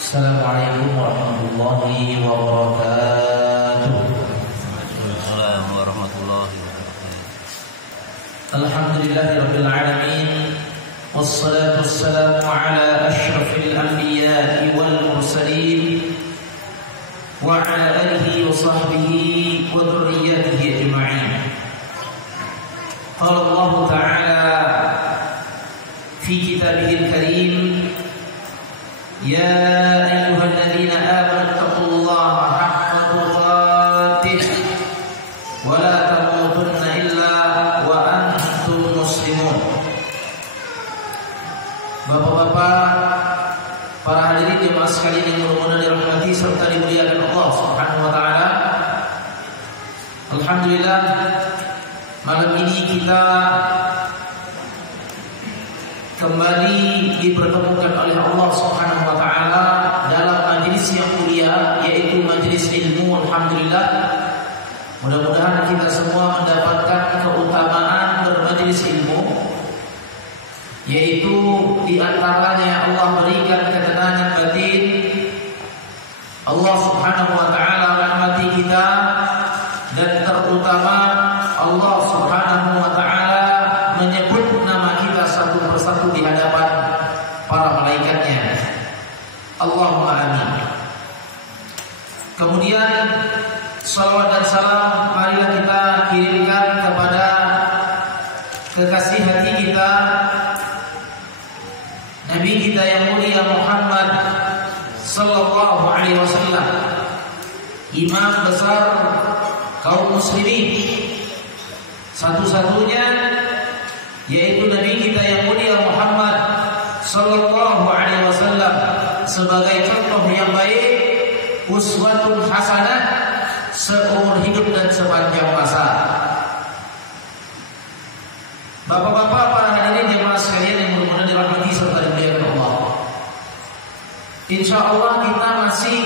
Assalamualaikum warahmatullahi wabarakatuh. Waalaikumsalam warahmatullahi wabarakatuh. Alhamdulillahirabbil alamin. Wassalatu wassalamu ala asyrafil anbiya'i wal mursalin wa ala alihi wa sahbihi wa dzurriyyatihi ajma'in. Qala Allah ta'ala fi kitabihil karim, ya ayyuhalladzina amanu taqullaha haqqa tuqatih wa la tamutunna illa wa antum muslimun. Bapak-bapak, para hadirin jemaah sekalian yang mudah-mudahan dirahmati serta dimuliakan Allah Subhanahu wa taala. Alhamdulillah, malam ini kita kembali dipertemukan oleh Allah Subhanahu wa taala dalam majelis yang mulia, yaitu majelis ilmu. Alhamdulillah, mudah-mudahan kita semua mendapatkan keutamaan bermajelis ilmu, yaitu di antaranya Allah berikan ketenangan batin. Allah Subhanahu wa taala rahmati kita, dan terutama Allah Subhanahu wa taala menyebut nama kita satu persatu di hadapan para malaikatnya. Allahumma amin. Kemudian salawat dan salam marilah kita kirimkan kepada kekasih hati kita, Nabi kita yang mulia Muhammad sallallahu alaihi wasallam, imam besar kaum muslimin satu-satunya, yaitu Nabi kita yang mulia Muhammad sallallahu alaihi wasallam sebagai contoh yang baik, uswatun hasanah seumur hidup dan sepanjang masa. Bapak-bapak, para hadirin jemaah sekalian yang mudah-mudahan dirahmati serta dimuliakan Allah. Insyaallah kita masih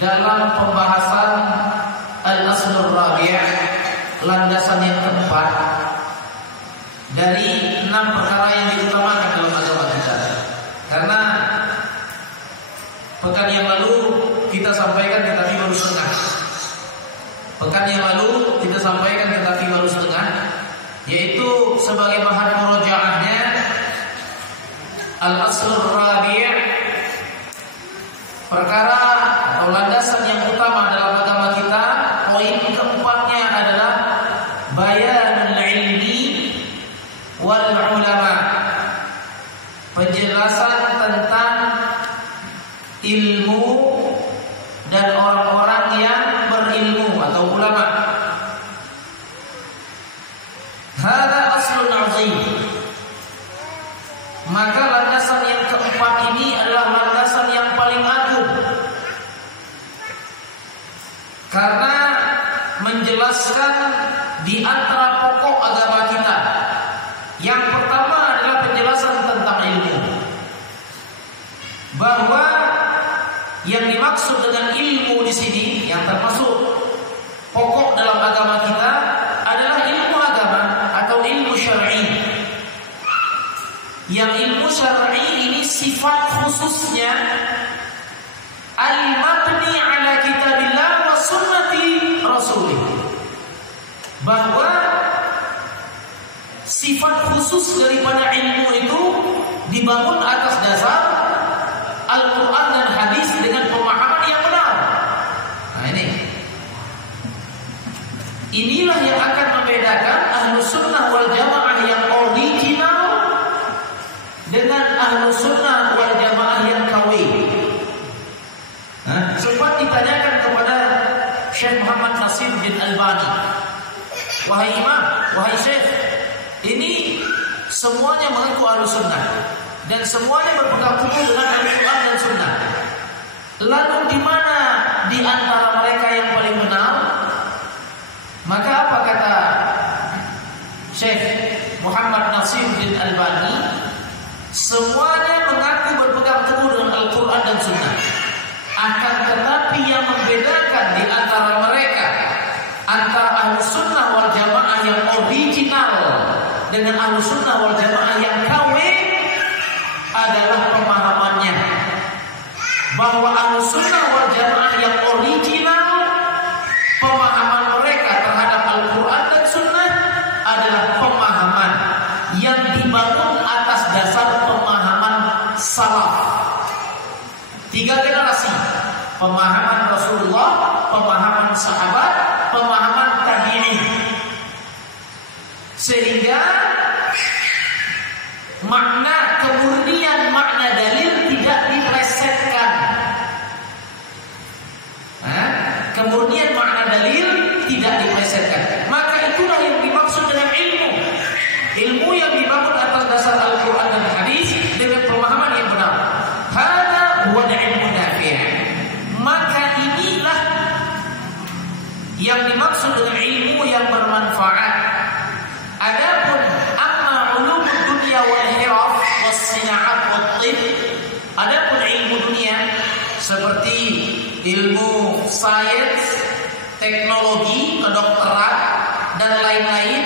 dalam pembahasan al-aslur rabi', landasan yang keempat dari 6 perkara yang diutamakan dalam agama kita. Karena pekan yang lalu kita sampaikan tetapi baru setengah. Pekan yang lalu kita sampaikan tetapi baru setengah, yaitu sebagai bahan murojaahnya al-aslur rabi', perkara atau landasan yang utama dalam agama kita. Poin keempatnya adalah bayanul ilmi wal ulama, penjelasan tentang ilmu dan orang-orang yang berilmu atau ulama. Hada aslun azim. Maka landasan yang keempat ini adalah landasan yang paling agung, karena menjelaskan di antara pokok agama kita. Yang pertama adalah penjelasan tentang ilmu, bahwa yang dimaksud dengan ilmu di sini, yang termasuk pokok dalam agama kita, adalah ilmu agama atau ilmu syar'i. Yang ilmu syar'i ini sifat khususnya al-mabni ala kitabillah wa sunnati rasulih, bahwa sifat khusus daripada ilmu itu dibangun atas dasar Al-Quran dan hadis dengan pemahaman yang benar. Nah inilah yang akan membedakan Ahlus Sunnah wal Jamaah yang original dengan Ahlus Sunnah wal Jamaah yang KW. Sempat ditanyakan kepada Syekh Muhammad Nasir bin Albani, wahai imam, wahai syekh, ini semuanya mengaku Ahlus Sunnah dan semuanya berpegang teguh dengan Al-Quran dan Sunnah. Lalu di mana di antara mereka yang paling benar? Maka apa kata Syekh Muhammad Nasir bin Albani? Semuanya mengaku berpegang teguh dengan Al-Quran dan Sunnah. Akan tetapi yang membedakan di antara mereka, antara Ahlus Sunnah wal Jamaah yang original dengan Ahlus Sunnah wal Jamaah yang KW, adalah pemahaman yang dibangun atas dasar pemahaman salaf. 3 generasi. Pemahaman Rasulullah, pemahaman sahabat, pemahaman tabi'in. Sehingga makna kemurnian makna dalil tidak diplesetkan. Kemurnian makna dalil tidak diplesetkan. Maka itulah yang dimaksud dengan ilmu. Ilmu yang dibangun atas dasar Al-Quran dan Hadis dengan pemahaman yang benar. Hada huwa ilmu nafi'. Maka inilah yang dimaksud dengan ilmu yang bermanfaat. Adapun amma ulumud dunya wal hiraf was sina'at wat tib, adapun ilmu dunia seperti ilmu sains, teknologi, kedokteran dan lain-lain,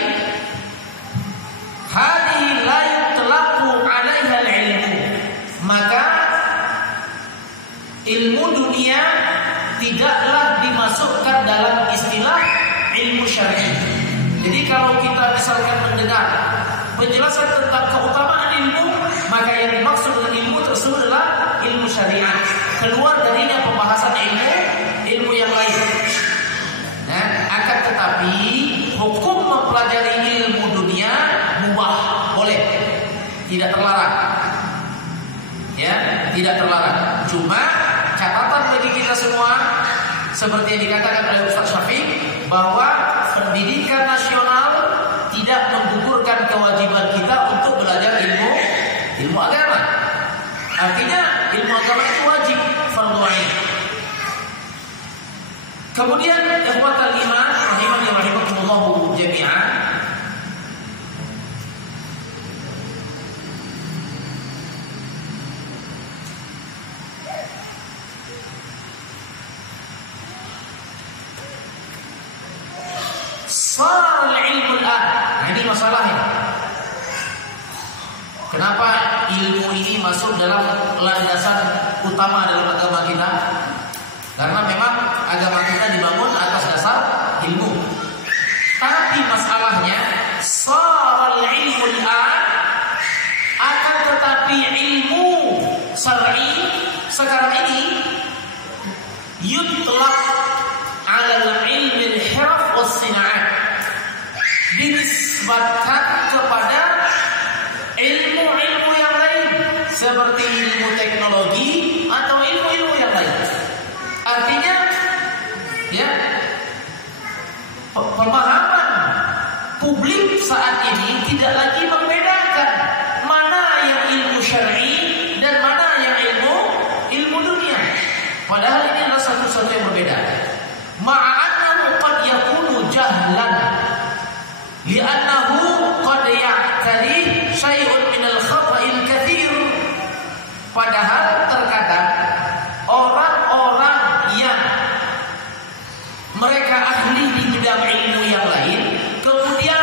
hadhihi la yutlaqu 'alaiha al-ilmu. Maka ilmu dunia tidaklah dimasukkan dalam istilah ilmu syar'i. Jadi kalau kita misalkan mendengar penjelasan tentang keutamaan ilmu, maka yang dimaksud dengan ilmu tersebut adalah ilmu syariat. Keluar darinya pembahasan ilmu yang lain. Nah, akan tetapi hukum mempelajari ilmu dunia mubah, boleh, tidak terlarang. Ya, tidak terlarang. Cuma catatan bagi kita semua, seperti yang dikatakan oleh Ustaz Syafiq, bahwa pendidikan nasional tidak menggugurkan kewajiban kita untuk belajar ilmu agama. Artinya ilmu agama itu wajib, fardhu ain. Kemudian ikhwatal iman rahimani wa rahimakumullah jami'an, sar al-ilmu al-an. Nah, ini masalahnya. Kenapa ilmu ini masuk dalam landasan utama dalam agama kita? Karena memang agama kita dibangun atas dasar ilmu. Tapi masalahnya sar al-ilmu al-an, akan tetapi ilmu syar'i sekarang ini yutlaq 'ala al-ilmi al-hiraf was sina'at, dinisbatkan kepada ilmu-ilmu yang lain seperti ilmu teknologi atau ilmu-ilmu yang lain. Artinya, ya, pemahaman publik saat ini tidak lagi membedakan mana yang ilmu syar'i dan mana yang ilmu dunia. Padahal ini adalah satu-satu yang berbeda. Ma'annahu qad yakunu jahlan li'annahu qad ya'tari syai'un minal khata'il katsir. Padahal terkadang orang-orang yang mereka ahli di bidang ilmu yang lain kemudian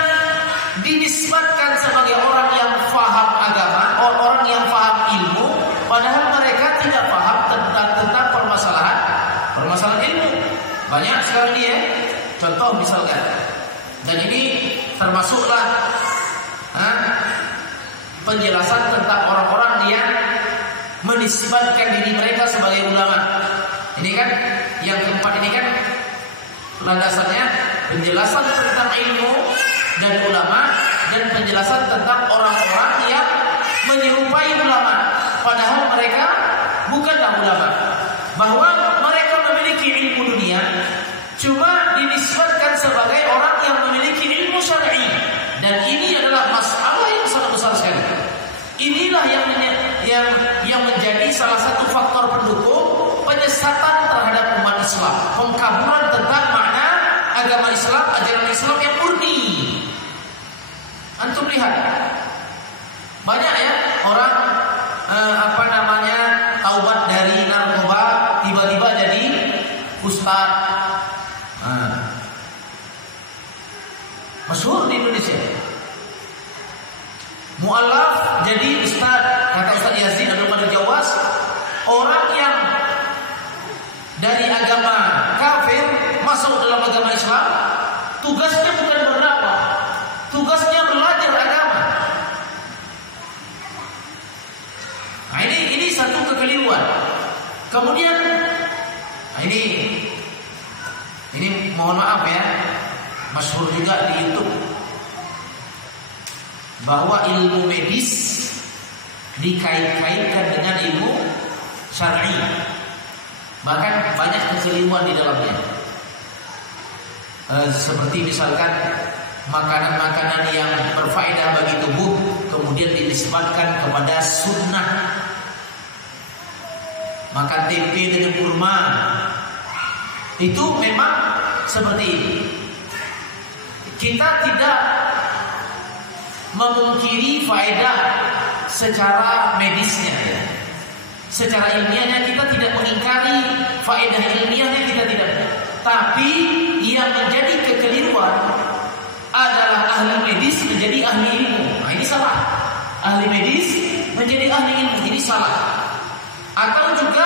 dinisbatkan sebagai orang yang faham agama, orang yang faham ilmu, padahal mereka tidak paham tentang permasalahan ilmu. Banyak sekarang ini, ya. Contoh misalkan, dan ini termasuklah penjelasan tentang orang-orang yang menisbatkan diri mereka sebagai ulama. Ini kan yang keempat, ini kan landasannya penjelasan tentang ilmu dan ulama, dan penjelasan tentang orang-orang yang menyerupai ulama padahal mereka bukanlah ulama, bahwa mereka memiliki ilmu dunia cuma dinisbatkan sebagai orang yang memiliki ilmu syar'i. Dan ini adalah masalah yang sangat besar sekali. Inilah yang menjadi salah satu faktor pendukung penyesatan terhadap umat Islam, pengkaburan tentang makna agama Islam, ajaran Islam yang murni. Antum lihat, banyak ya orang taubat dari narkoba tiba-tiba jadi ustaz. Masyhur di Indonesia. Mu'allaf jadi ustaz, kata Ustaz Yazid Abdul Qadir Jawas, orang yang dari agama kafir masuk dalam agama Islam, tugasnya bukan berdakwah, tugasnya belajar agama. kekeliruan. Kemudian ini mohon maaf ya, masyhur juga di YouTube bahwa ilmu medis dikait-kaitkan dengan ilmu syar'i. Bahkan banyak kekeliruan di dalamnya. Seperti misalkan makanan-makanan yang berfaedah bagi tubuh kemudian dinisbatkan kepada sunnah. Makan tempe dengan kurma itu memang seperti ini. Kita tidak memungkiri faedah secara medisnya, secara ilmiahnya kita tidak mengingkari faedah ilmiahnya, kita tidak. Tapi yang menjadi kekeliruan adalah ahli medis menjadi ahli ilmu. Nah, ini salah. Ahli medis menjadi ahli ilmu, ini salah. Atau juga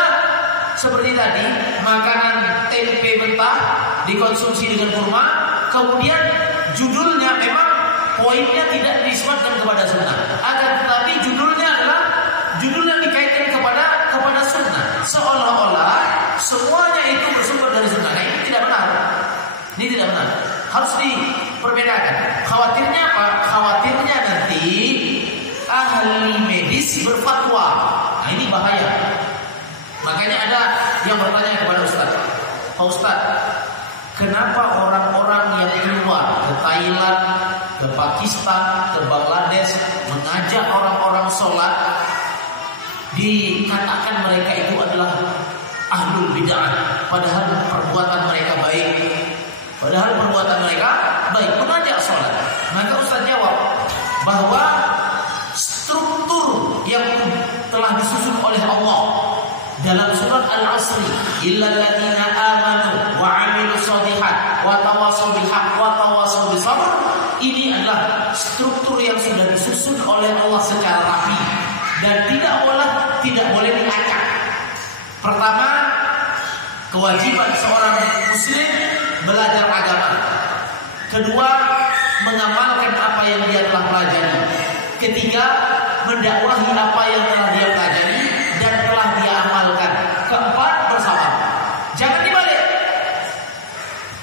seperti tadi, makanan tempe mentah dikonsumsi dengan kurma, kemudian judulnya memang poinnya tidak dinisbatkan kepada sunnah, akan tetapi judulnya adalah judul yang dikaitkan kepada sunnah, seolah-olah semuanya itu bersumber dari sunnah. Nah, ini tidak benar. Ini tidak benar. Harus diperbedakan. Khawatirnya apa? Khawatirnya nanti ahli medis berfatwa. Nah, ini bahaya. Makanya ada yang bertanya kepada Ustaz, Pak Ustaz, kenapa orang-orang yang keluar ke Thailand, ke Pakistan, ke Bangladesh mengajak orang-orang sholat, dikatakan mereka itu adalah ahlul bid'ah, padahal perbuatan mereka baik. Padahal perbuatan mereka baik, mengajak sholat. Maka Ustaz jawab bahwa struktur yang telah disusun oleh Allah dalam surat Al-Asri, illal ladzina amanu wa 'amilus shalihat wa tawassaw bil haqq wa tawassaw bis sabr, ini adalah struktur yang sudah disusun oleh Allah secara rapi dan tidak boleh diacak. Pertama, kewajiban seorang muslim belajar agama. Kedua, mengamalkan apa yang dia telah pelajari. Ketiga, mendakwahi apa yang telah dia pelajari dan telah dia amalkan. Keempat, bersabar. Jangan dibalik.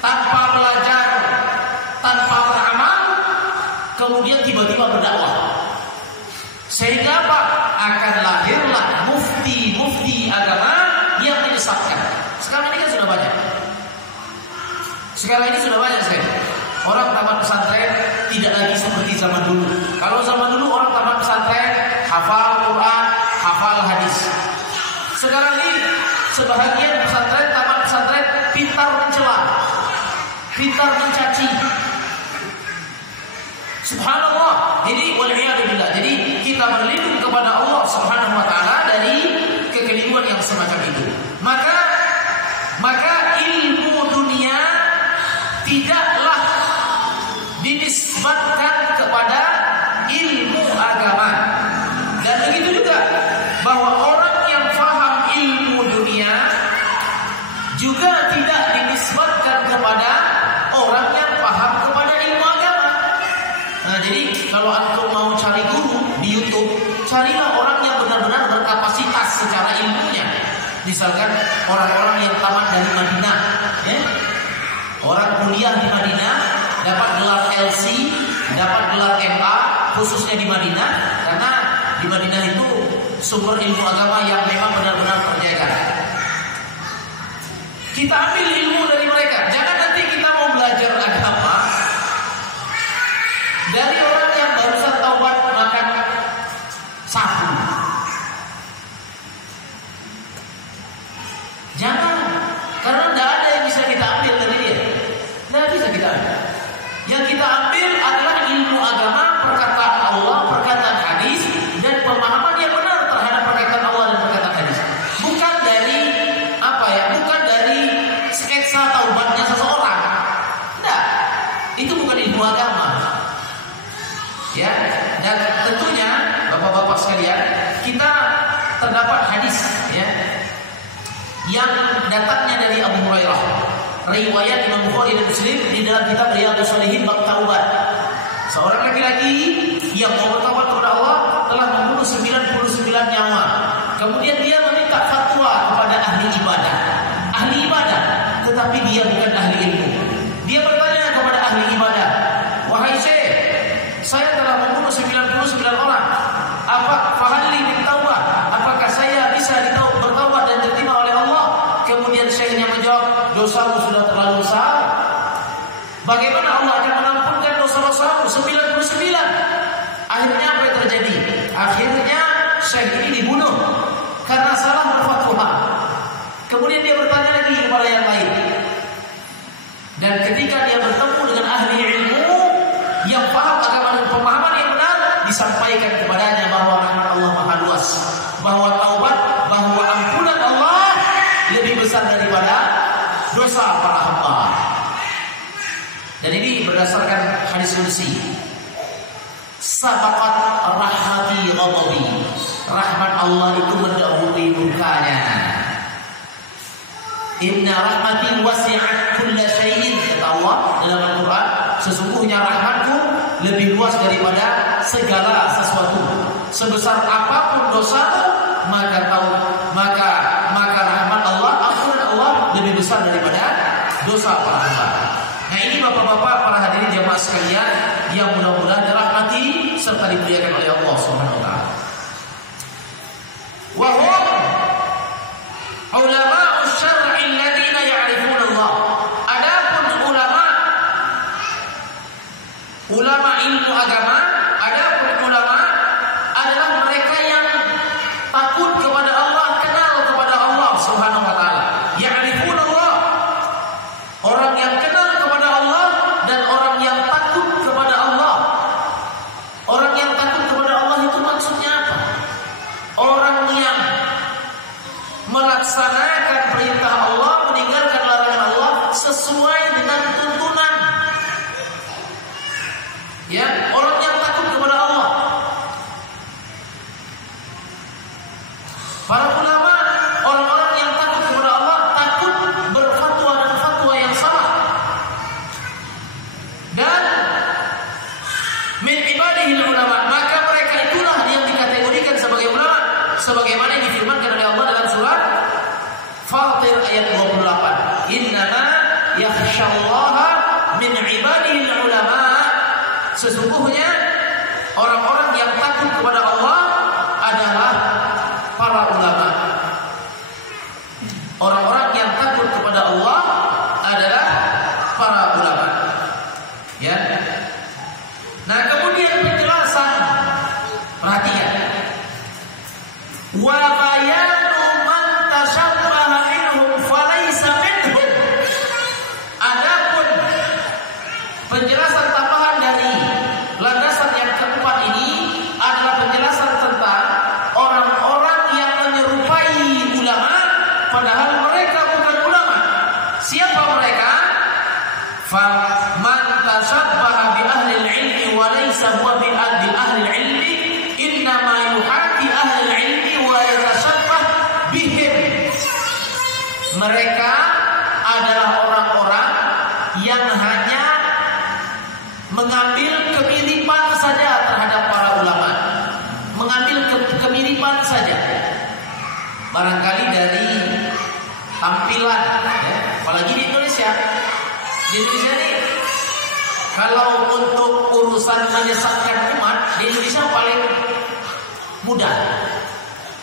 Tanpa belajar, tanpa beramal, kemudian tiba-tiba berdakwah. Sehingga apa? Akan lahirlah mufti-mufti agama yang menyesatkan. Sekarang ini kan sudah banyak. Sekarang ini sudah banyak sekali. Orang tamat pesantren tidak lagi seperti zaman dulu. Kalau zaman dulu orang tamat pesantren hafal Quran, hafal hadis. Sekarang ini sebahagian pesantren tamat pesantren pintar mencela, pintar mencaci. Subhanallah. Jadi waliyadzubillah. Jadi kita berlindung kepada Allah Subhanahu wa taala dari kekeliruan yang semacam itu. Maka ilmu dunia tidaklah dinisbatkan kepada ilmu agama. Dan begitu juga bahwa orang yang faham ilmu dunia juga tidak dinisbatkan kepada orang yang paham kepada ilmu agama. Nah, jadi kalau antum mau cari guru di YouTube, carilah orang yang benar-benar berkapasitas secara ilmunya. Misalkan orang-orang yang tamat dari Madinah, ya? Orang kuliah di Madinah, dapat gelar LC, dapat gelar MA, khususnya di Madinah, karena di Madinah itu sumber ilmu agama yang memang benar-benar terjaga. Kita ambil ilmu dari mereka. Jangan nanti kita mau belajar agama dari orang yang barusan taubat makan sapu. Jangan, karena tidak ada yang bisa kita ambil dari dia. Tidak bisa kita ambil. Yang kita ambil adalah ilmu agama, perkataan Allah, perkataan hadis, dan pemahaman yang benar terhadap perkataan Allah dan perkataan hadis. Bukan dari bukan dari sketsa taubatnya seseorang. Tidak, itu bukan ilmu agama. Ya, dan tentunya bapak-bapak sekalian, kita terdapat hadis, ya, yang datangnya dari Abu Hurairah, riwayat Imam Bukhari dan Muslim di dalam kitab Riyadhus Shalihin bab taubat. Seorang laki-laki yang mau bertaubat kepada Allah telah membunuh 99 nyawa. Kemudian dia meminta Akhirnya Syekh ini dibunuh karena salah berfatwa. Kemudian dia bertanya lagi kepada yang lain. Dan ketika dia bertemu dengan ahli ilmu yang paham agama dan pemahaman yang benar, disampaikan kepadanya bahwa rahmat Allah maha luas, bahwa taubat, bahwa ampunan Allah lebih besar daripada dosa para hamba. Dan ini berdasarkan hadis qudsi. Sabaqat rahmati ghadabi. Rahmat Allah itu mendahului murkanya. Inna rahmati wasi'at kulla syai'in, kata Allah dalam Al-Quran, sesungguhnya rahmatku lebih luas daripada segala sesuatu. Sebesar apapun dosamu, maka rahmat Allah, ampunan Allah lebih besar daripada dosa para hamba. Nah, ini bapak-bapak para hadirin jamaah sekalian yang mudah-mudahan dirahmati serta dimuliakan oleh Allah Subhanahu wa taala. Wa hum ulama'u syar'i alladziina ya'rifuna Allah. Adapun ulama ilmu agama, adapun ulama adalah mereka yang takut kepada Allah, kenal kepada Allah Subhanahu wa taala. Ya'rifuna Allah. Orang yang kenal kepada Allah dan orang yang takut kepada Allah. Orang yang takut kepada Allah itu maksudnya apa? Orang yang melaksanakan perintah Allah, meninggalkan larangan Allah sesuai dengan tuntunan. Ya, orang yang takut kepada Allah. Para ulama, orang-orang yang takut kepada Allah, takut berfatwa dan fatwa yang salah. Dan min ibadihi ulama, maka mereka itulah yang dikategorikan sebagai ulama, sebagaimana yang difirmankan oleh Allah dalam surat Fatir ayat 28. Innama yakhsyallaha min ibadihi ulama. Sesungguhnya orang-orang yang takut kepada Allah adalah para ulama. Orang-orang yang takut kepada Allah adalah para ulama. Ya. Nah, kemudian penjelasan, perhatikan. Wa bayanu man tashabbaha minhum falaysa minhum. Adapun penjelasan tambahan dari landasan yang keempat ini adalah penjelasan tentang orang-orang yang menyerupai ulama padahal mereka bukan ulama. Siapa mereka? Fa man tashabbaha bi ahli al-ilmi wa laysa huwa bi ahli al-ilmi innama yuhaqi ahli al-ilmi wa yatashabbah bihim. Mereka adalah orang-orang yang hanya mengambil kemiripan saja terhadap para ulama, mengambil kemiripan saja, barangkali dari tampilan, ya. Apalagi di Indonesia. Di Indonesia ini kalau untuk urusan menyesatkan umat, di Indonesia paling mudah.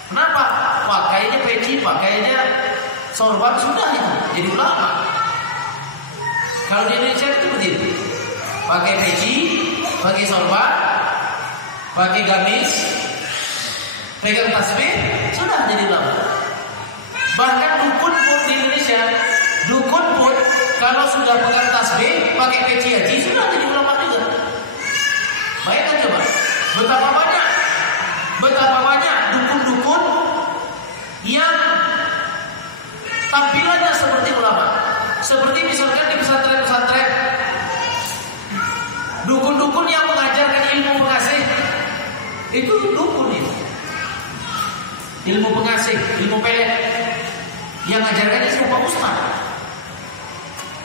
Kenapa? Pakainya peci, pakainya sorban, sudah itu jadi ulama. Kalau di Indonesia itu begitu. Pakai peci, pakai sorban, pakai gamis, pegang tasbih, sudah jadi ulama. Bahkan dukun pun di Indonesia, dukun pun kalau sudah pegang tasbih, pakai peci haji, sudah jadi ulama juga. Bayangkan coba, betapa banyak dukun-dukun yang tampilannya seperti ulama. Seperti misalkan di pesantren-pesantren, dukun-dukun yang mengajarkan ilmu pengasih, itu dukun itu. Ilmu pengasih, ilmu pelet, yang mengajarkannya siapa? Ustaz.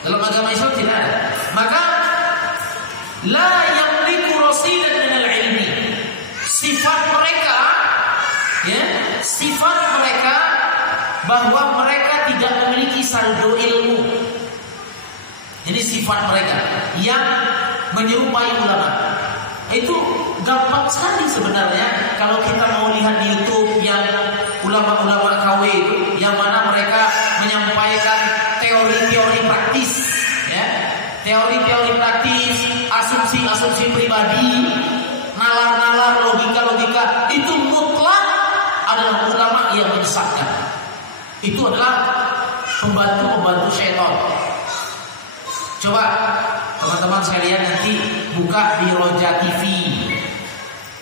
Dalam agama Islam tidak ada. Maka la yamliku rasidan minal ilmi. Sifat mereka, ya, sifat mereka bahwa mereka tidak memiliki saldo ilmu. Jadi sifat mereka yang menyerupai ulama. Itu gampang sekali sebenarnya kalau kita mau lihat di YouTube yang ulama-ulama KW itu, yang mana mereka menyampaikan teori-teori praktis, ya, teori-teori praktis, asumsi-asumsi pribadi, nalar-nalar, logika-logika, itu adalah ulama yang menyesatkan. Itu adalah pembantu-pembantu syaitan. Coba teman-teman sekalian nanti buka di Roja TV,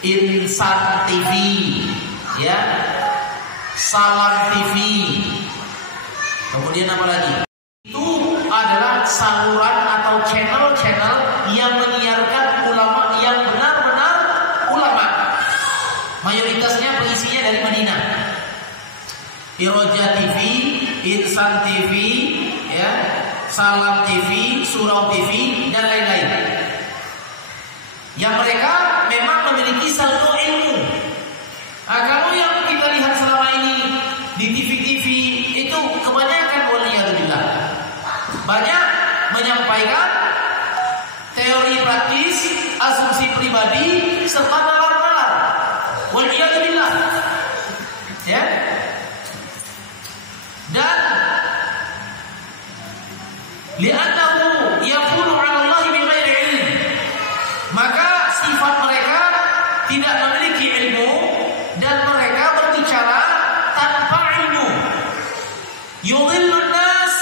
Insan TV, ya, Salam TV. Kemudian apa lagi? Itu adalah saluran atau channel-channel yang menyiarkan ulama yang benar-benar ulama. Mayoritasnya pengisinya dari Madinah. Roja TV, Insan TV, ya, Salam TV, Surau TV, dan lain-lain. Yang mereka memang memiliki saldo ilmu. Nah, kalau yang kita lihat selama ini di TV-TV itu kebanyakan waliyadzubillah, banyak menyampaikan teori praktis, asumsi pribadi, serta nalar-nalar. Waliyadzubillah, ya. Dan li'annahu yaqulu 'ala Allah bighairi ilm, maka sifat mereka tidak memiliki ilmu dan mereka berbicara tanpa ilmu. Yudhillun nas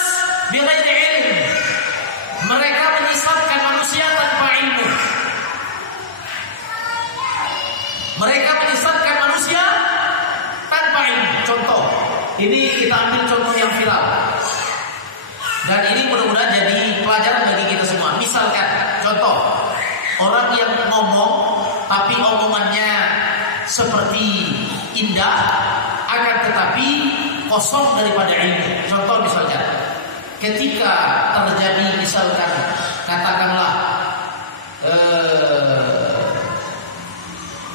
bighairi ilm, mereka menyesatkan manusia tanpa ilmu. Mereka menyesatkan manusia tanpa ilmu. Contoh, ini kita ambil contoh yang viral. Dan ini mudah-mudahan jadi pelajaran bagi kita semua. Misalkan, contoh, orang yang ngomong tapi omongannya seperti indah, akan tetapi kosong daripada ilmu. Contoh misalkan, ketika terjadi misalkan katakanlah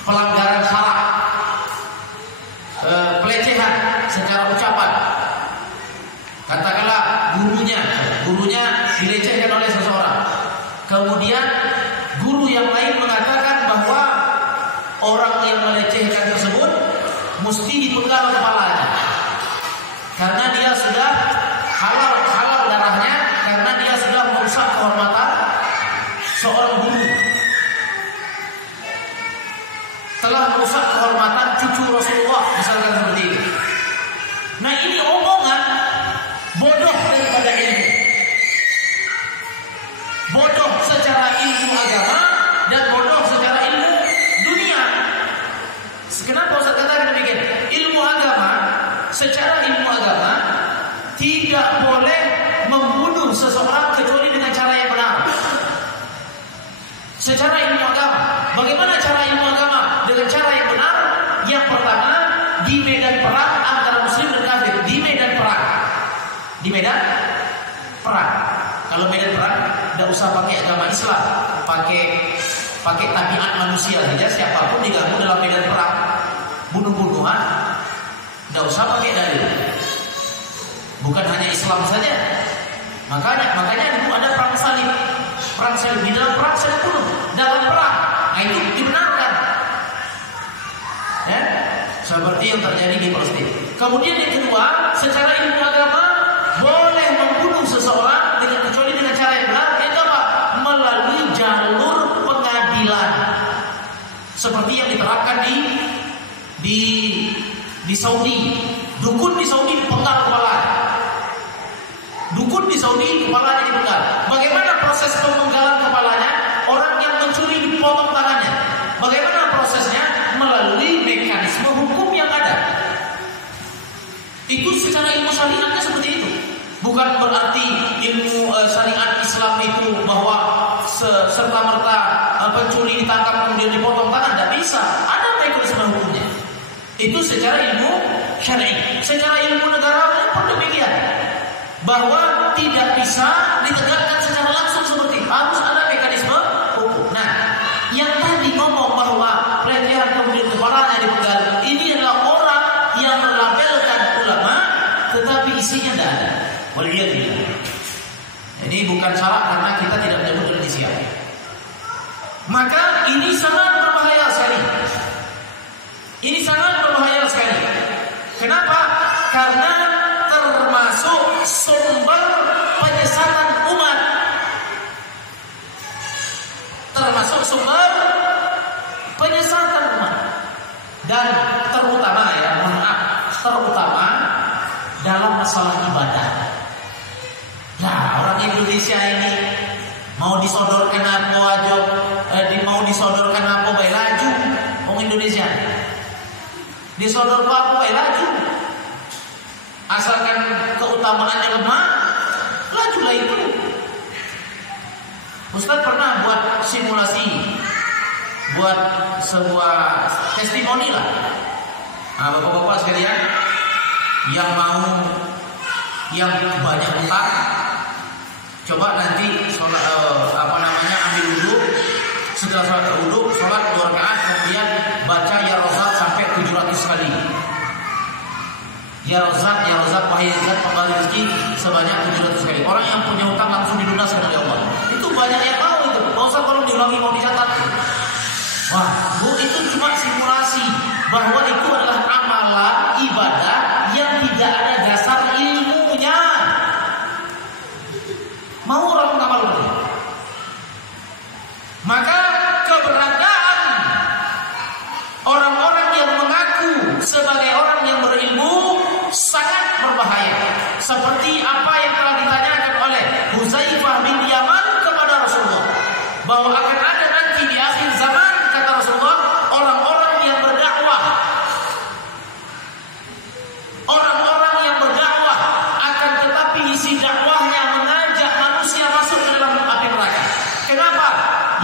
pelanggaran syarat, pelecehan secara ucapan, katakanlah gurunya dilecehkan oleh seseorang, kemudian guru yang lain mengatakan bahwa orang yang melecehkan tersebut mesti dipenggal kepalanya karena dia sudah halal darahnya, karena dia sudah merusak kehormatan seorang guru, telah merusak kehormatan cucu Rasulullah, misalkan seperti itu. Nah, ini omongan bodoh daripada ilmu. Bodoh secara ilmu agama dan bodoh secara ilmu dunia. Kenapa Ustaz katakan demikian? Ilmu agama, secara ilmu agama tidak boleh membunuh seseorang kecuali dengan cara yang benar. Secara ilmu agama, bagaimana cara ilmu agama? Dengan cara yang benar. Yang pertama, di medan perang antara muslim dan kafir. Di medan perang. Di medan perang. Kalau medan perang, tidak usah pakai agama Islam, pakai tabiat manusia saja. Siapapun diganggu dalam medan perang, bunuh-bunuhan, tidak usah pakai dalil. Bukan hanya Islam saja. Makanya dulu ada perang salib. Perang salib, di dalam perang salib bunuh, dalam perang. Nah, itu dibenarkan. Ya? Seperti yang terjadi di Palestina. Kemudian yang kedua, secara ilmu agama boleh membunuh seseorang kecuali dengan cara yang benar, yaitu apa? Melalui jalur pengadilan. Seperti yang diterapkan di Saudi. Dukun di Saudi dipenggal kepala. Dukun di Saudi kepalanya dipenggal. Bagaimana proses pemenggalan kepalanya? Orang yang mencuri dipotong tangannya. Bagaimana prosesnya? Melalui mekanisme hukum yang ada. Itu secara ilmu syariatnya seperti itu. Bukan berarti ilmu syariat Islam itu bahwa serta-merta pencuri ditangkap kemudian dipotong tangan. Tidak bisa. Ada mekanisme hukumnya. Itu secara ilmu syar'i. Secara ilmu negara pun demikian. Bahwa tidak bisa ditegakkan secara langsung seperti itu. Harus ada mekanisme hukum. Nah, yang tadi ngomong bahwa pelecehan kemudian kepalanya dipenggal, ini adalah orang yang melabelkan ulama, tetapi isinya tidak ada. Waliyadzubillah. Ini bukan salah karena kita tidak menyebut Indonesia. Maka ini sangat berbahaya sekali. Ini sangat berbahaya sekali. Kenapa? Karena termasuk sumber penyesatan umat. Termasuk sumber penyesatan umat. Dan terutama, ya, mohon maaf, terutama dalam masalah ibadah. Nah, orang Indonesia ini mau disodorkan apa aja, mau disodorkan apa bae laju. Orang Indonesia disodor apa bae laju. Asalkan keutamaannya lemah, lajulah itu. Ustaz pernah buat simulasi, buat sebuah testimoni lah. Nah, bapak-bapak sekalian yang banyak utang, coba nanti sholat, ambil wudhu. Setelah sholat wudhu, sholat 2 rakaat, kemudian baca ya Rozak sampai 700 kali. Ya Rozak, wahai zat pemberi rezeki sebanyak 700 kali. Orang yang punya utang langsung dilunaskan oleh Allah. Itu banyak yang tahu itu. Nggak usah kalau diulangi mau dicatat. Wah, Bu, itu cuma simulasi bahwa itu adalah amalan ibadah yang tidak ada dasar ilmunya. Mau orang mengamal begini? Maka keberadaan orang-orang yang mengaku sebagai orang yang berilmu sangat berbahaya. Seperti apa yang telah ditanyakan oleh Huzaifah bin Yaman kepada Rasulullah, bahwa akan ada nanti di akhir zaman, kata Rasulullah, orang-orang yang berdakwah, akan tetapi isi dakwahnya mengajak manusia masuk ke dalam api neraka. Kenapa?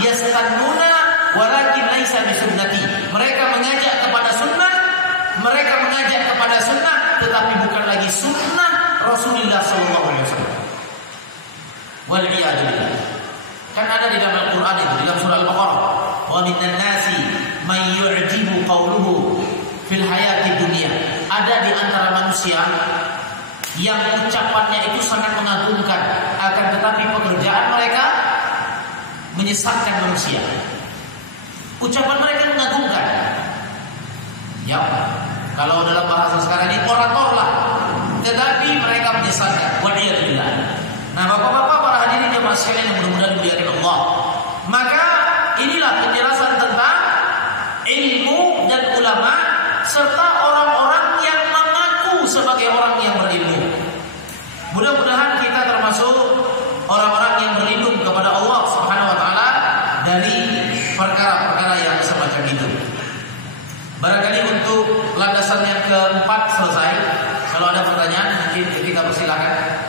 Yastannuna walakin laisa bisunnati. Mereka mengajak kepada sunnah, tetapi bukan lagi sunnah Rasulullah SAW. Wal'iyadu billah. Kan ada di dalam Al-Quran itu, di dalam surah Al-Baqarah, wa minan nasi man yu'jibu qawluhu fil hayati dunia. Ada di antara manusia yang ucapannya itu sangat mengagumkan, akan tetapi pekerjaan mereka menyesatkan manusia. Ucapan mereka mengagumkan. Ya, kalau dalam bahasa sekarang ini orator lah, tetapi mereka menyesatkan. Wal'iyadillah. Nah, bapak-bapak, para hadirin jemaah sekalian yang mudah-mudahan dimuliakan Allah, maka inilah penjelasan tentang ilmu dan ulama serta orang-orang yang mengaku sebagai orang yang berilmu. Mudah-mudahan kita termasuk orang-orang yang berlindung kepada Allah Subhanahu wa taala dari perkara-perkara yang semacam itu. Barangkali untuk landasan yang keempat selesai. Kalau ada pertanyaan mungkin kita persilakan.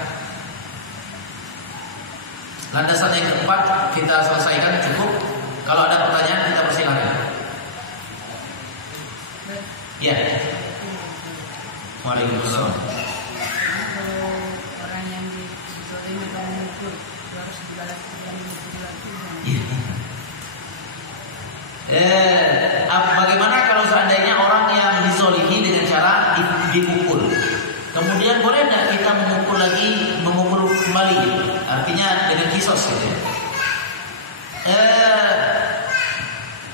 Landasan yang keempat kita selesaikan cukup. Kalau ada pertanyaan kita persilakan. Ya. Waalaikumsalam. Orang yang dizolimi atau memukul harus dibalas dengan bagaimana kalau seandainya orang yang dizolimi dengan cara dipukul, kemudian boleh tidak kita memukul kembali? Artinya dengan kisos gitu ya.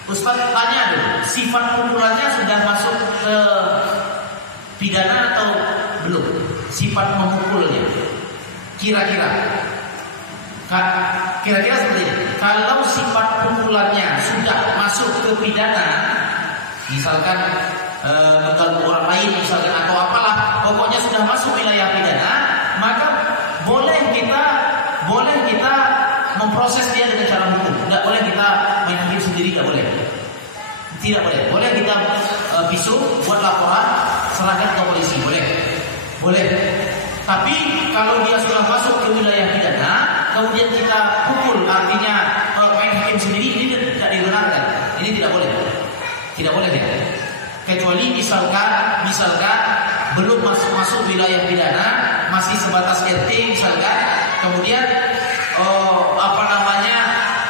Ustaz tanya dulu, sifat pukulannya sudah masuk ke pidana atau belum? Sifat memukulnya kira-kira seperti ini. Kalau sifat pukulannya sudah masuk ke pidana, misalkan mengganggu orang lain misalkan atau apalah, pokoknya sudah masuk wilayah pidana, maka boleh kita memproses dia dengan cara hukum. Tidak boleh kita main hakim sendiri, tidak boleh. Tidak boleh. Boleh kita visum, buat laporan, serahkan ke polisi, boleh. Tapi kalau dia sudah masuk ke wilayah pidana, kemudian kita pukul, artinya main hakim sendiri, ini tidak dibenarkan. Ini tidak boleh ya. Kecuali misalkan belum masuk wilayah pidana, masih sebatas RT misalkan, kemudian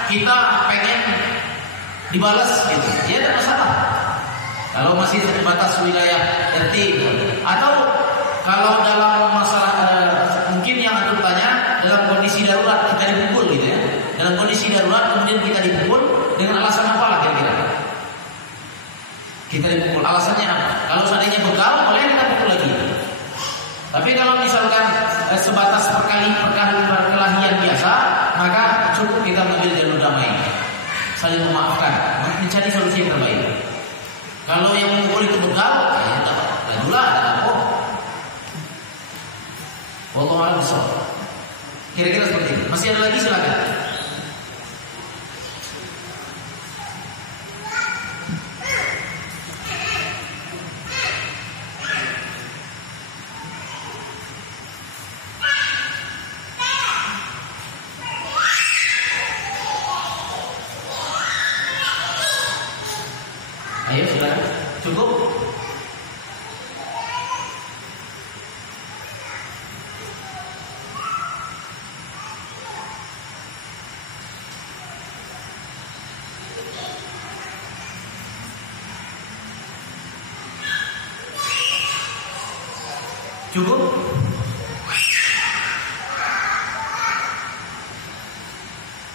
kita pengen dibalas gitu, ya tidak masalah. Kalau masih sebatas wilayah RT, atau kalau dalam masalah mungkin yang antum tanya dalam kondisi darurat kita dipukul gitu ya. Dalam kondisi darurat kemudian kita dipukul dengan alasan apa lah kira-kira? Kita dipukul alasannya apa? Kalau seandainya begal boleh kita pukul lagi. Tapi kalau misalkan sebatas perkelahian biasa, maka cukup kita mengambil jalur damai, saling memaafkan, mencari solusi yang terbaik. Kalau yang memukul itu begal, ya lajulah, Masih ada lagi, silakan. Ayo silakan. Cukup? Cukup?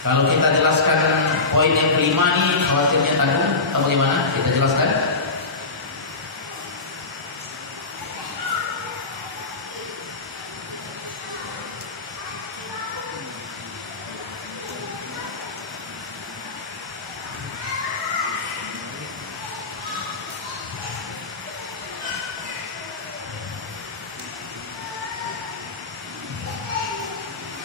Kalau kita jelaskan poin yang kelima nih, khawatirnya tanggung atau bagaimana? Kita jelaskan.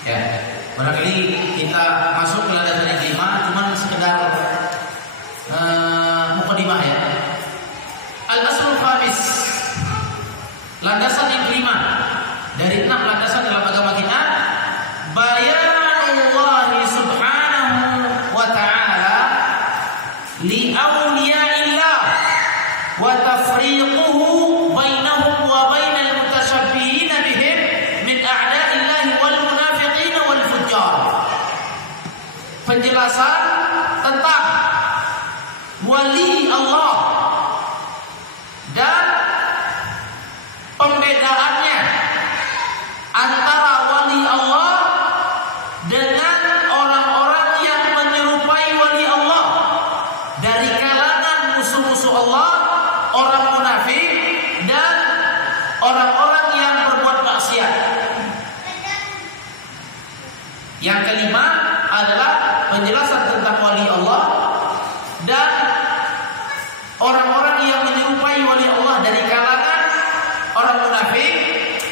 Ya, barangkali kita masuk ke landasan yang kelima, cuman sekedar mukadimah ya. Al-aslul khamis, landasan yang kelima dari 6 landasan dalam agama kita, bayanullahi subhanahu wa ta'ala li awliyaillah wa tafriquhu bainahum wa bainal mutashabbihin bihim min a'da'illahi wal munafiqin wal fujjar. Penjelasan tentang wali Allah dan pembedaannya antara wali Allah dengan orang-orang yang menyerupai wali Allah dari kalangan musuh-musuh Allah, orang munafik dan orang-orang yang berbuat maksiat. Yang kelima adalah penjelasan tentang wali Allah dan orang-orang yang menyerupai wali Allah dari kalangan orang munafik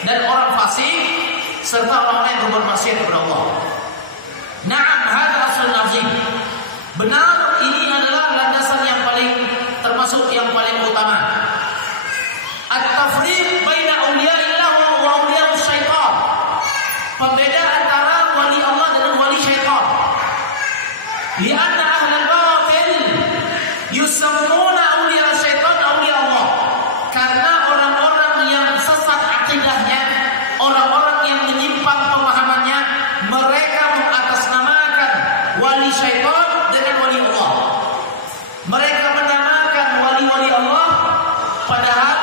dan orang fasik serta orang-orang yang berbuat maksiat kepada Allah. Na'am, hadza aslun azim. Benar, ini adalah landasan yang paling termasuk yang paling utama. At-tafriq baina awliyaillah wa awliya'us syaitan. Pembeda antara wali Allah dan wali syaitan. Lianna ahlul batil yusammuna awliya syaitan awliya Allah. Karena orang-orang yang sesat akidahnya, orang-orang yang menyimpang pemahamannya, mereka mengatasnamakan wali syaitan dengan wali Allah. Mereka menamakan wali-wali Allah padahal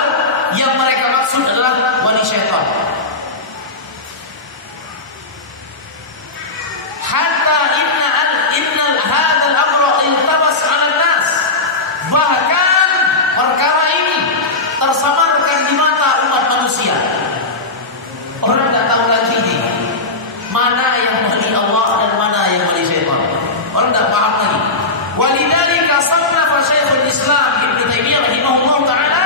yang mereka maksud adalah wali syaitan. Hatta inna hadzal amra iltabas 'ala nas. Bahkan perkara ini tersamarkan di mata umat manusia. Orang tidak tahu lagi nih mana yang wali Allah dan mana yang wali syaitan. Orang tidak paham lagi. Walidzalika sannafa Syekhul Islam Ibnu Taimiyah rahimahullah taala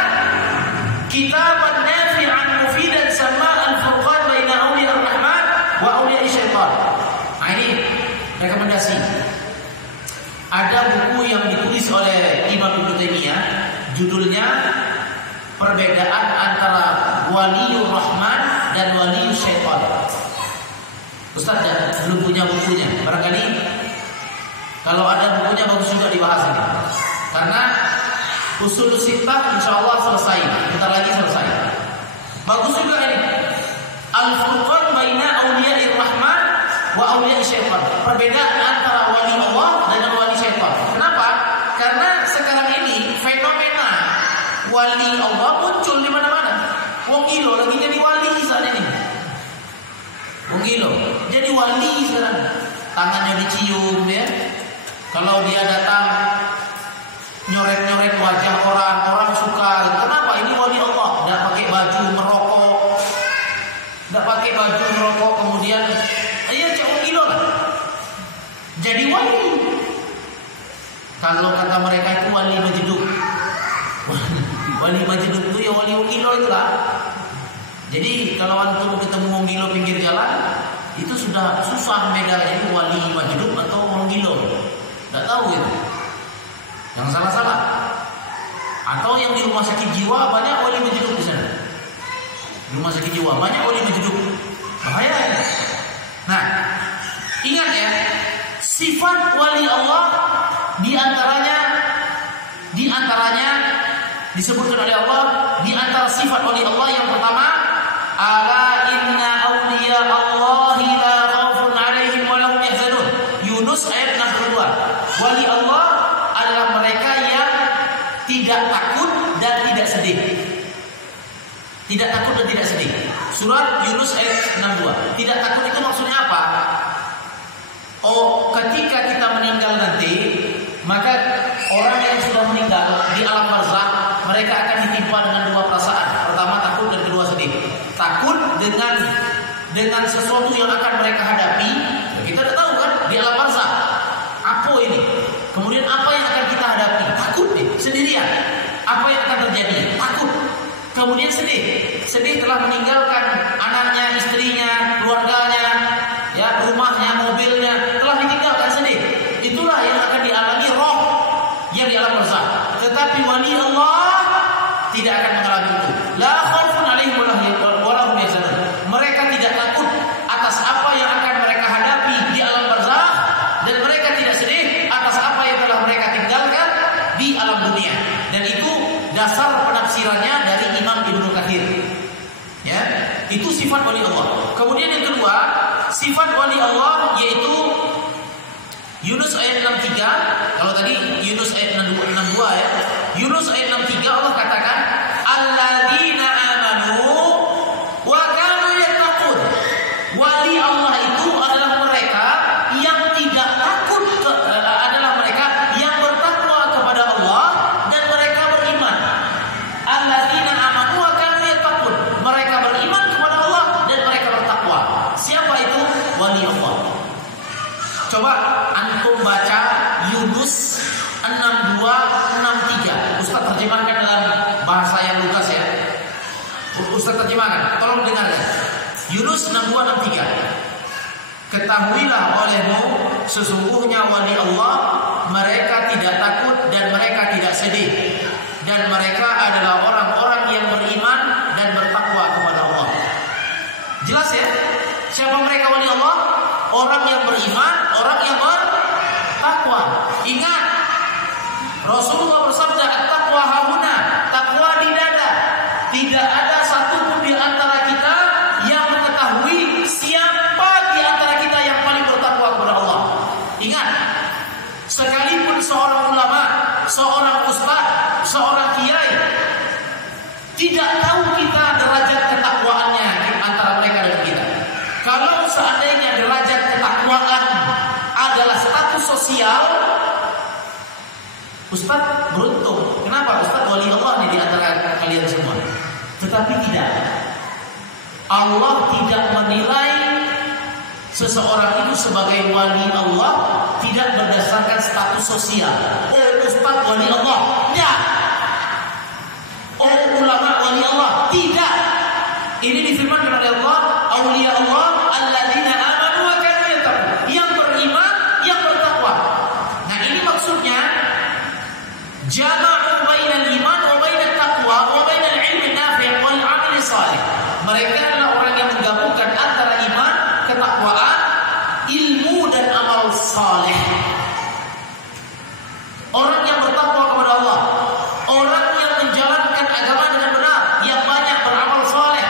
kitaban nafi'an mufidan sama al-furqan baina awliya ar-rahman wa awliya syaitan. Nah, ini rekomendasi. Ada buku yang ditulis oleh Imam Ibnu Taimiyah, judulnya Perbedaan Antara Waliur Rahman dan Waliur Syaitan. Ustaz ya, belum punya bukunya. Barangkali kalau ada bukunya bagus juga dibahas ini. Karena usul sittah insyaallah selesai. Bentar lagi selesai. Bagus juga ini. Al-Furqan baina awliya'ir Rahman wa awliya syaitan. Perbedaan antara wali Allah dan wali syaitan. Kenapa? Karena sekarang ini fenomena wali Allah muncul di mana-mana. Wong gilo lagi jadi wali saat ini. Wong gilo jadi wali sekarang. Tangannya dicium ya. Kalau dia datang nyoret-nyoret wajah orang, orang suka. Kenapa? Ini wali Allah. Tidak pakai baju merokok. Tidak pakai baju merokok kemudian cewek gilo lah. Jadi wali. Kalau kata mereka itu wali majdub. Wali majdub itu ya wali gilo itulah. Jadi kalau antum ketemu wong gilo pinggir jalan, itu sudah susah bedanya ini wali majdub atau monggilo. Tidak tahu itu. Yang salah-salah. Atau yang di rumah sakit jiwa banyak wali majdub di sana. Di rumah sakit jiwa banyak wali majdub. Bahaya ya. Nah, ingat ya, sifat wali Allah di antaranya disebutkan oleh Allah, di antara sifat wali Allah yang pertama, ala inna awliya Allahi la khaufun alaihim wa lahum yahzanun. Yunus ayat 62. Wali Allah adalah mereka yang tidak takut dan tidak sedih. Tidak takut dan tidak sedih. Surat Yunus ayat 62. Tidak takut itu maksudnya apa? Oh, ketika kita meninggal nanti, maka orang yang sudah meninggal di alam barzakh, mereka akan ditimpa dengan dua perasaan. Pertama takut dan kedua sedih. Takut dengan sesuatu yang akan mereka hadapi. Kita sudah tahu kan di alam barzakh apa ini. Kemudian apa yang akan kita hadapi? Takut nih, sendirian. Apa yang akan terjadi? Takut. Kemudian sedih telah meninggalkan anaknya, istrinya, keluarganya, ya, rumahnya, mobilnya, telah ditinggalkan, sedih. Itulah yang akan dialami roh yang di alam barzakh. Tetapi wali Allah tidak akan mengalami itu. La khaufun alaihim wa lahum yahzanun. Mereka tidak takut atas apa yang akan mereka hadapi di alam barzakh, dan mereka tidak sedih atas apa yang telah mereka tinggalkan di alam dunia. Dan itu dasar penafsirannya dari Imam Ibnu Katsir. Ya, itu sifat wali Allah. Kemudian yang kedua, sifat wali Allah yaitu Yunus ayat 63. Kalau tadi Yunus ayat 62 ya. Yunus ayat 63 Allah katakan alladzina amanu wa kanu yattaqun. Wali Allah itu adalah mereka yang tidak takut, adalah mereka yang bertakwa kepada Allah dan mereka beriman. Alladzina amanu wa kanu yattaqun. Mereka beriman kepada Allah dan mereka bertakwa. Siapa itu? Wali Allah. Coba antum baca Yunus 62-63. Ustaz terjemahkan dalam bahasa yang lugas ya. Ustaz terjemahkan, tolong dengarkan. Yunus 62-63. Ketahuilah olehmu sesungguhnya wali Allah, mereka tidak takut dan mereka tidak sedih, dan mereka adalah orang-orang yang beriman dan bertakwa kepada Allah. Jelas ya? Siapa mereka wali Allah? Orang yang beriman, orang yang bertakwa. Ingat, Rasulullah bersabda, at-taqwa hahuna, takwa di dada. Tidak ada satupun di antara kita yang mengetahui siapa di antara kita yang paling bertakwa kepada Allah. Ingat, sekalipun seorang ulama, seorang ustaz, seorang kiai, tidak tahu kita derajat ketakwaannya antara mereka dan kita. Kalau seandainya derajat ketakwaan adalah status sosial, Ustaz beruntung. Kenapa? Ustaz wali Allah nih di antara kalian semua. Tetapi tidak. Allah tidak menilai seseorang itu sebagai wali Allah tidak berdasarkan status sosial. Oh, Ustaz wali Allah. Tidak. Oh, ulama wali Allah. Tidak. Ini difirmankan oleh Allah, auliya Allah alladzina amanu wa kanu yattaqun. Yang beriman, yang bertakwa. Nah, ini maksudnya jama'u bainal iman wa bainat taqwa wa bainal ilmi nafi' wal 'amali shalih. Mereka adalah orang yang menggabungkan antara iman, ketakwaan, ilmu dan amal saleh. Orang yang bertakwa kepada Allah, orang yang menjalankan agama dengan benar, yang banyak beramal saleh,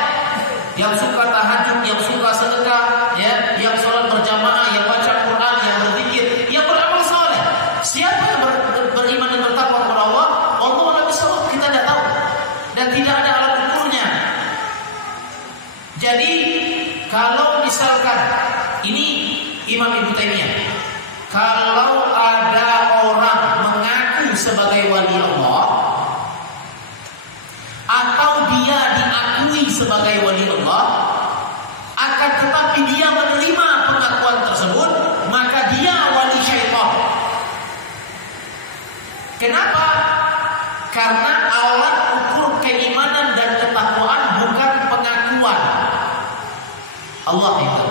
yang suka tahajud, yang suka sedekah, ya, yang sholat berjamaah, yang baca Quran, yang berzikir, yang beramal saleh. Siapa yang beriman dan bertakwa kepada Allah? Allah lebih sawab, kita tidak tahu dan tidak ada alat ukurnya. Jadi kalau misalkan ini Imam Ibnu Taimiyah, kalau ada orang mengaku sebagai wali Allah atau dia diakui sebagai wali Allah, akan tetapi dia menerima pengakuan tersebut, maka dia wali syaitan. Kenapa? Karena alat ukur keimanan dan ketakwaan bukan pengakuan. Allah itu.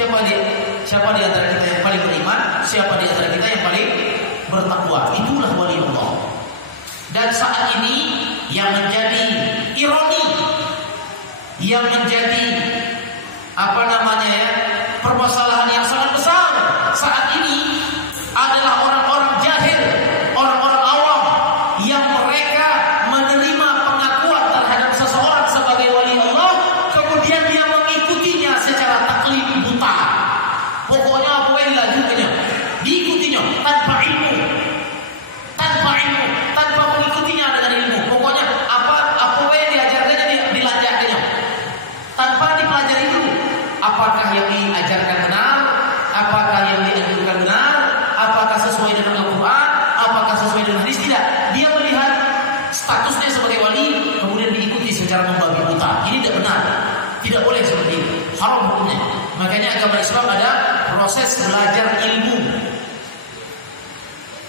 Siapa di antara kita yang paling beriman? Siapa di antara kita yang paling bertakwa? Itulah wali Allah. Dan saat ini yang menjadi ironi, yang menjadi permasalahan yang sangat besar saat ini adalah orang-orang jahil, orang-orang awam yang mereka menerima pengakuan terhadap seseorang sebagai wali Allah, kemudian dia mengikutinya secara taklid buta. Pokoknya apa yang dilakukannya, diikutinya tanpa ilmu, tanpa mengikutinya dengan ilmu. Pokoknya apa yang diajarkannya dilanjutkannya tanpa dipelajari dulu. Apakah yang diajarkan benar? Apakah yang dianjurkan benar? Apakah sesuai dengan Al-Quran? Apakah sesuai dengan hadis? Tidak. Dia melihat statusnya sebagai wali, kemudian diikuti secara membabi buta. Ini tidak benar. Tidak boleh seperti itu. Haram hukumnya. Makanya agama Islam ada proses belajar ilmu.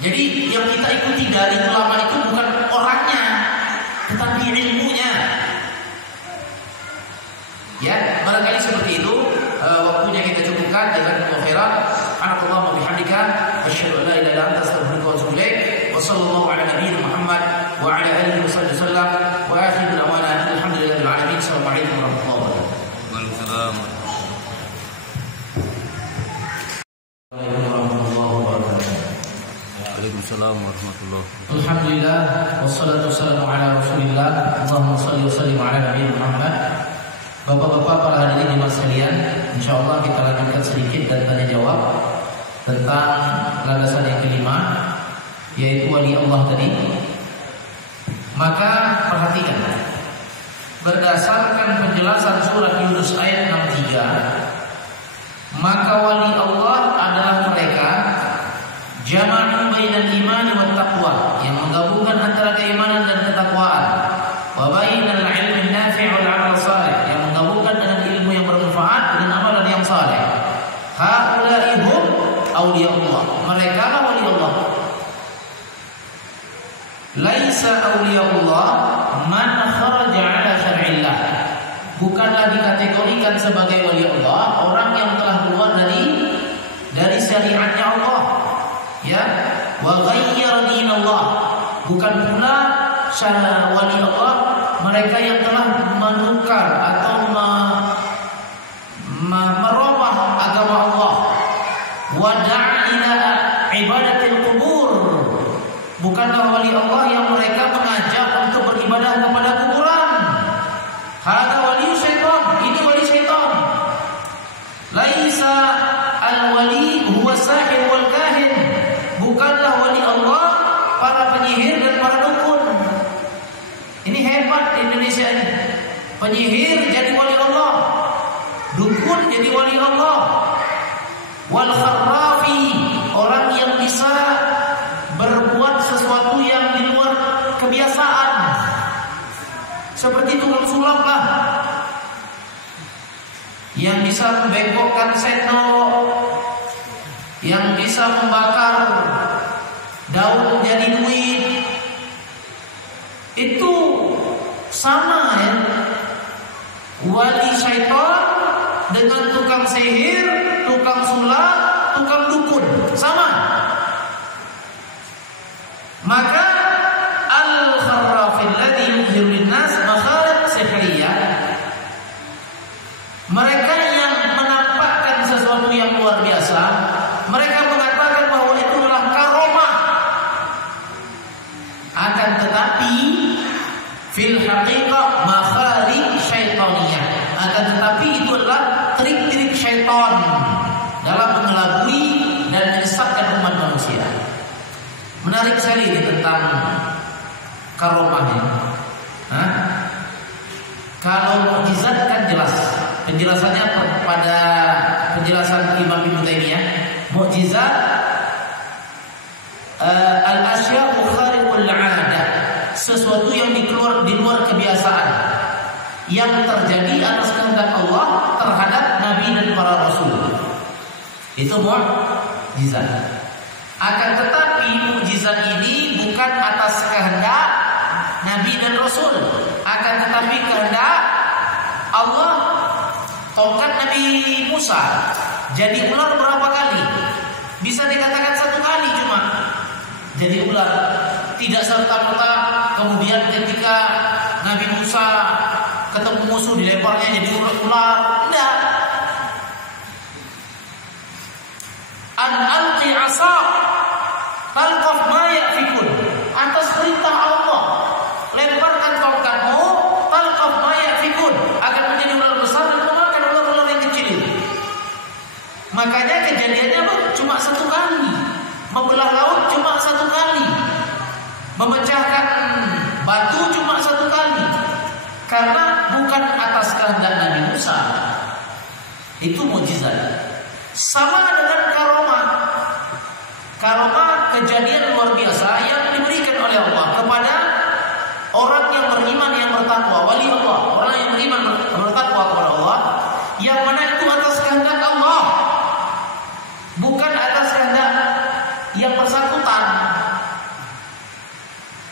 Jadi yang kita ikuti dari ulama itu bukan orangnya, tetapi ilmunya. Ya, barangkali seperti itu. Waktunya kita cukupkan. Jazakumullahu khairan. Subhanallah wa bihamdika, asyhadu an la ilaha illa anta, astaghfiruka wa atubu ilaik. Wa sallallahu ala nabiyyina Muhammad wa ala alihi wasallam. Wa akhiru da'wana alhamdulillahil alamin. Assalamualaikum warahmatullahi wabarakatuh. Waalaikumsalam. Waalaikumsalam warahmatullahi wabarakatuh. Alhamdulillah wassalatu wassalamu ala Rasulillah. Allahumma shalli wa sallim ala nabiyyina Muhammad. Bapak-bapak, para hadirin jemaah sekalian, insyaallah kita lanjutkan sedikit dan tanya jawab tentang landasan yang kelima, yaitu wali Allah tadi. Maka perhatikan, berdasarkan penjelasan surat Yunus ayat 63, maka wali Allah adalah mereka jama'u bainal iman wat taqwa, yang menggabungkan antara keimanan dan ketakwaan, wa bainal ilmi nafi' wal 'amal salih, yang menggabungkan dengan ilmu yang bermanfaat dan amalan yang saleh. Haula'i hum awliyaullah, mereka lah wali Allah. Laisa awliyaullah man kharaja 'ala syar'illah, bukanlah dikategorikan sebagai wali Allah orang yang telah keluar dari syariatnya Allah, ya, wa ghayyara dinallah, bukan pula wali Allah mereka yang telah menukar atau merubah agama Allah, wa da'a ila ibadatil qubur, bukanlah wali Allah yang mereka mengajak untuk beribadah kepada kuburan. Hada wali syaitan, ini wali syaitan. Laisa al-wali huwa sahir wal kahin, bukanlah wali Allah para penyihir dan para dukun. Ini hebat di Indonesia ini. Penyihir jadi wali Allah, dukun jadi wali Allah. Wal kharrafi, orang yang bisa berbuat sesuatu yang di luar kebiasaan, seperti tukang sulap lah, yang bisa membengkokkan sendok, yang bisa membakar daun jadi duit. Itu sama, ya, wali syaitan dengan tukang sihir, tukang sulap, tukang dukun, sama. Maka al-kharrafil ladzi yuzhiru lin-nas makharij sihriyah, mereka yang menampakkan sesuatu yang luar biasa, mereka mengatakan bahwa itu adalah karomah. Akan tetapi fil haqiqah makharij syaitaniyah, akan tetapi itu adalah trik-trik syaitan dalam mengelabui dan menyesatkan umat manusia. Menarik sekali ini tentang karomahnya. Kalau mukjizat kan jelas, penjelasannya pada penjelasan Imam Ibnu Taimiyah, mukjizat al-asya'u khariqul 'adah, sesuatu yang di luar kebiasaan, yang terjadi atas kehendak Allah terhadap nabi dan para rasul. Itu mukjizat. Akan tetapi mukjizat ini bukan atas kehendak nabi dan rasul, akan tetapi kehendak Allah. Tongkat Nabi Musa jadi ular berapa kali? Bisa dikatakan 1 kali cuma jadi ular. Tidak serta-merta kemudian ketika Nabi Musa ketemu musuh dilemparnya jadi ular. Tidak. An alqi 'asa talqaf ma yafikun. Atas perintah Allah, lemparkan tongkatmu, talqaf ma yafikun, akan menjadi ular besar dan memakan ular-ular yang kecil. Makanya kejadiannya apa? Cuma 1 kali. Membelah laut cuma 1 kali. Memecahkan batu cuma 1 kali. Karena bukan atas kehendak Nabi Musa. Itu mukjizat. Sama dengan karomah. Karomah kejadian luar biasa yang diberikan oleh Allah kepada orang yang beriman, yang bertakwa, wali Allah, orang yang beriman, bertakwa kepada Allah, yang mana itu atas kehendak Allah, bukan atas kehendak yang bersangkutan.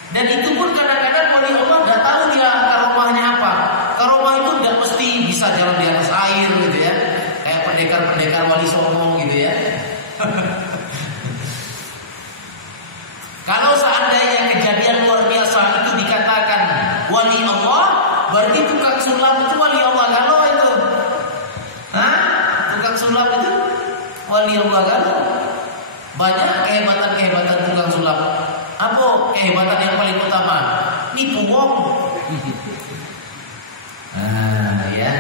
Dan itu pun kadang-kadang wali Allah nggak tahu dia karomahnya apa. Karomah itu tidak mesti bisa jalan di atas air gitu ya, kayak pendekar-pendekar wali songo gitu ya. Kalau seandainya kejadian luar biasa itu dikatakan wali Allah, berarti tukang sulap itu wali Allah. Kalau itu, tukang sulap itu wali Allah. Kalau banyak kehebatan-kehebatan tukang sulap. Apa kehebatan yang paling utama? Nipu wong. Ya.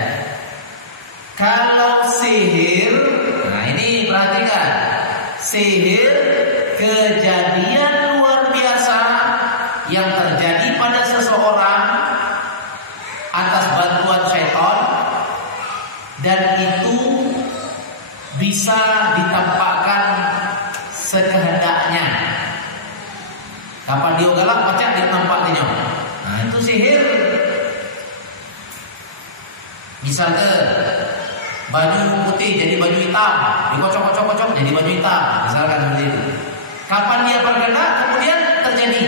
Kalau sihir, nah ini perhatikan, sihir kejadian luar biasa yang terjadi pada seseorang atas bantuan syaitan, dan itu bisa ditampakkan sekehendaknya. Kapan dia galak pacak dia tampaknya. Nah itu sihir. Misalnya baju putih jadi baju hitam, dikocok-kocok jadi baju hitam, misalkan seperti itu. Kapan dia berkena, kemudian terjadi.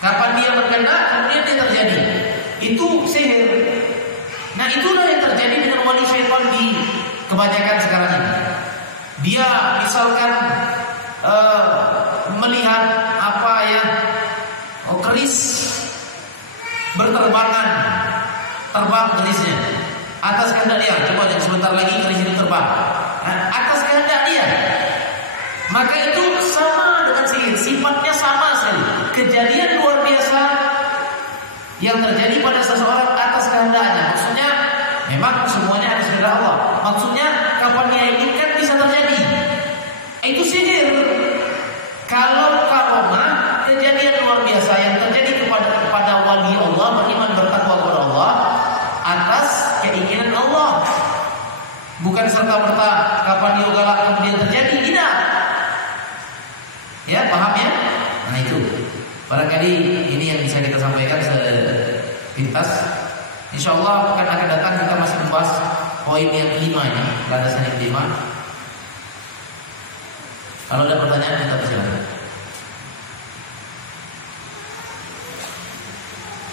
Kapan dia berkena, kemudian dia terjadi. Itu sihir. Nah itulah yang terjadi dengan wali syaitan di kebanyakan sekarang ini. Dia misalkan melihat apa ya, keris berterbangan, terbang kerisnya atas kehendak dia. Coba lihat sebentar lagi keris itu terbang. Nah, atas kehendak dia. Maka itu sama dengan sihir, sifatnya sama sekali. Kejadian luar biasa yang terjadi pada seseorang atas kehendaknya. Maksudnya memang semuanya harus kehendak Allah. Maksudnya kapan dia inginkan bisa terjadi. Itu sihir. Kalau karomah, kejadian luar biasa yang terjadi kepada wali Allah, beriman bertakwa kepada Allah atas keinginan Allah. Bukan serta-merta kapan dia galak kemudian terjadi, tidak. Ya, paham ya? Nah itu barangkali ini yang bisa kita sampaikan sepintas. InsyaAllah akan datang kita masih membahas poin yang kelima ini, landasan yang kelima. Kalau ada pertanyaan kita persilakan.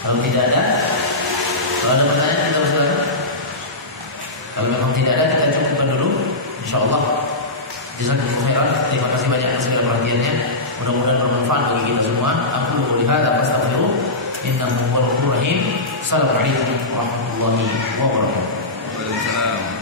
Kalau tidak ada, pertanyaan kita persilakan. Kalau memang tidak ada, kita cukupkan dulu. InsyaAllah. Jazakumullahu khairan. Terima kasih banyak atas segala perhatiannya. Mudah-mudahan bermanfaat bagi kita semua. Aku lihat apa astaghfiru. Innahu huwal ghafurur rahim. Assalamualaikum warahmatullahi wabarakatuh. Waalaikumsalam.